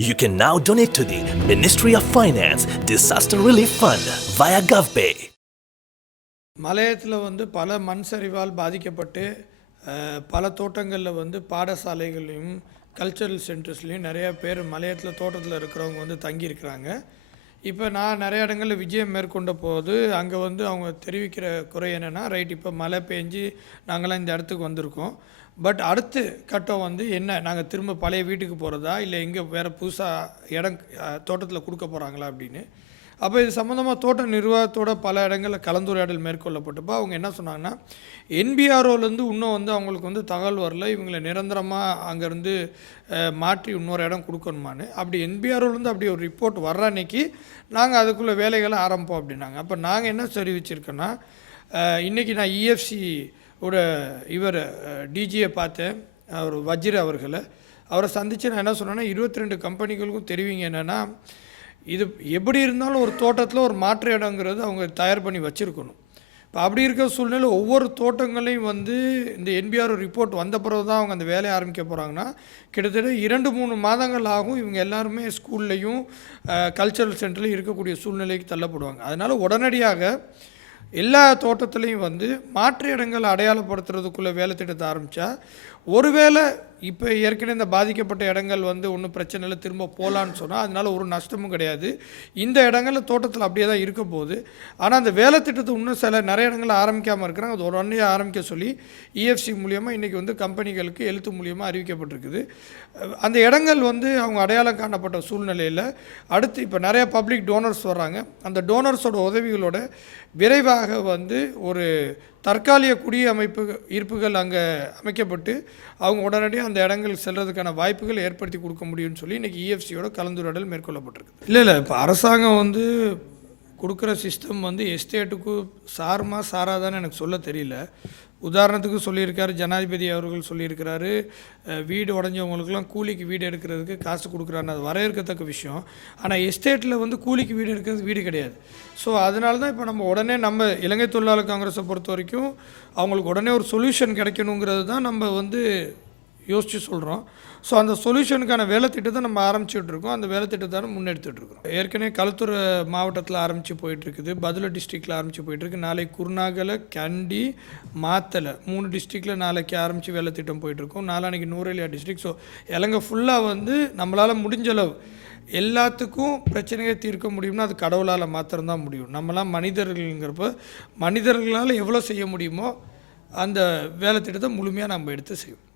You can now donate to the Ministry of Finance Disaster Relief Fund via GovPay. மலையத்தில் வந்து பல மண் சரிவால் பாதிக்கப்பட்டு பல தோட்டங்களில் வந்து பாடசாலைகளையும் கல்ச்சரல் சென்டர்ஸ்லையும் நிறைய பேர் மலையத்தில் தோட்டத்தில் இருக்கிறவங்க வந்து தங்கியிருக்கிறாங்க இப்போ நான் நிறைய இடங்களில் விஜயம் மேற்கொண்ட போது அங்கே வந்து அவங்க தெரிவிக்கிற குறை என்னென்னா ரைட் இப்போ மழை பெஞ்சு நாங்களாம் இந்த இடத்துக்கு வந்திருக்கோம். பட் அடுத்து கட்டம் வந்து என்ன? நாங்கள் திரும்ப பழைய வீட்டுக்கு போகிறதா இல்லை எங்கே வேறு புதுசாக இடம் தோட்டத்தில் கொடுக்க போகிறாங்களா அப்படின்னு. அப்போ இது சம்மந்தமாக தோட்ட நிர்வாகத்தோட பல இடங்களில் கலந்துரையாடல் மேற்கொள்ளப்பட்டப்போ அவங்க என்ன சொன்னாங்கன்னா என்பிஆர்ஓலேருந்து இன்னும் வந்து அவங்களுக்கு வந்து தகவல் வரல இவங்களை நிரந்தரமாக அங்கேருந்து மாற்றி இன்னொரு இடம் கொடுக்கணுமான்னு. அப்படி என்பிஆர்ஓலேருந்து அப்படி ஒரு ரிப்போர்ட் வர்ற அன்னைக்கு நாங்கள் அதுக்குள்ளே வேலைகளை ஆரம்பிப்போம் அப்படின்னாங்க. அப்போ நாங்கள் என்ன தெரிவிச்சிருக்கோன்னா இன்றைக்கி நான் இஎஃப்சி ஓட இவர் டிஜியை பார்த்தேன். அவர் வஜ்ர அவர்களை. அவரை சந்தித்து நான் என்ன சொன்னேன்னா இருபத்தி ரெண்டு கம்பெனிகளுக்கும் தெரிவிங்க என்னென்னா இது எப்படி இருந்தாலும் ஒரு தோட்டத்தில் ஒரு மாற்று இடங்கிறது அவங்க தயார் பண்ணி வச்சுருக்கணும். இப்போ அப்படி இருக்கிற சூழ்நிலை ஒவ்வொரு தோட்டங்களையும் வந்து இந்த என்பிஆர் ரிப்போர்ட் வந்த பிறகு தான் அவங்க அந்த வேலையை ஆரம்பிக்க போகிறாங்கன்னா கிட்டத்தட்ட இரண்டு மூணு மாதங்கள் ஆகும் இவங்க எல்லாருமே ஸ்கூல்லையும் கல்ச்சரல் சென்டர்லையும் இருக்கக்கூடிய சூழ்நிலைக்கு தள்ளப்படுவாங்க. அதனால் உடனடியாக எல்லா தோட்டத்துலேயும் வந்து மாற்று இடங்கள் அடையாளப்படுத்துறதுக்குள்ளே வேலை திட்டத்தை ஆரம்பித்தா ஒருவேளை இப்போ ஏற்கனவே இந்த பாதிக்கப்பட்ட இடங்கள் வந்து ஒன்றும் பிரச்சனை இல்லை திரும்ப போகலான்னு சொன்னால் அதனால ஒரு நஷ்டமும் கிடையாது. இந்த இடங்களில் தோட்டத்தில் அப்படியே தான் இருக்க போகுது. ஆனால் அந்த வேலை திட்டத்தை இன்னும் சில நிறைய இடங்களில் ஆரம்பிக்காமல் இருக்கிறாங்க. அது ஒரு ஆரம்பிக்க சொல்லி இஎஃப்சி மூலியமாக இன்றைக்கி வந்து கம்பெனிகளுக்கு எழுத்து மூலியமாக அறிவிக்கப்பட்டிருக்குது. அந்த இடங்கள் வந்து அவங்க அடையாளம் காணப்பட்ட சூழ்நிலையில் அடுத்து இப்போ நிறைய பப்ளிக் டோனர்ஸ் வர்றாங்க. அந்த டோனர்ஸோட உதவிகளோட விரைவாக வந்து ஒரு தற்காலிக குடியமைப்பு இருப்புகள் அங்கே அமைக்கப்பட்டு அவங்க உடனடியாக அந்த இடங்கள் செல்கிறதுக்கான வாய்ப்புகள் ஏற்படுத்தி கொடுக்க முடியும்னு சொல்லி இன்றைக்கி இஎஃப்சியோட கலந்துரையாடல் மேற்கொள்ளப்பட்டிருக்கு. இல்லை இல்லை இப்போ அரசாங்கம் வந்து கொடுக்குற சிஸ்டம் வந்து எஸ்டேட்டுக்கு சாருமா சாராதான்னு எனக்கு சொல்ல தெரியல. உதாரணத்துக்கு சொல்லியிருக்காரு ஜனாதிபதி அவர்கள் சொல்லியிருக்கிறாரு வீடு உடஞ்சவங்களுக்குலாம் கூலிக்கு வீடு எடுக்கிறதுக்கு காசு கொடுக்குறான்னு அது வரையறுக்கத்தக்க விஷயம். ஆனால் எஸ்டேட்டில் வந்து கூலிக்கு வீடு எடுக்கிறது வீடு கிடையாது. ஸோ அதனால தான் இப்போ நம்ம உடனே நம்ம இலங்கை தொழிலாளர் காங்கிரஸை பொறுத்த வரைக்கும் அவங்களுக்கு உடனே ஒரு சொல்யூஷன் கிடைக்கணுங்கிறது தான் நம்ம வந்து யோசித்து சொல்கிறோம் ஸோ அந்த சொல்யூஷனுக்கான வேலை திட்டத்தை நம்ம ஆரம்பிச்சுட்டு இருக்கோம் அந்த வேலை திட்டத்தை முன்னெடுத்துட்டு இருக்கோம் ஏற்கனவே களுத்துறை மாவட்டத்தில் ஆரம்பித்து போயிட்டுருக்குது. பதுளை டிஸ்ட்ரிக்டில் ஆரம்பித்து போயிட்டுருக்கு. நாளைக்கு குருநாகலை கண்டி மாத்தலை மூணு டிஸ்ட்ரிக்டில் நாளைக்கு ஆரம்பித்து வேலை திட்டம் போயிட்டுருக்கோம். நாளானைக்கு நூரேலியா டிஸ்ட்ரிக்ட் ஸோ இலங்கை ஃபுல்லாக வந்து நம்மளால் முடிஞ்ச அளவு எல்லாத்துக்கும் பிரச்சனையை தீர்க்க முடியும்னா அது கடவுளால் மாத்திரம்தான் முடியும். நம்மளாம் மனிதர்கள்ங்கிறப்ப மனிதர்களால் எவ்வளோ செய்ய முடியுமோ அந்த வேலை திட்டத்தை முழுமையாக நம்ம எடுத்து செய்வோம்.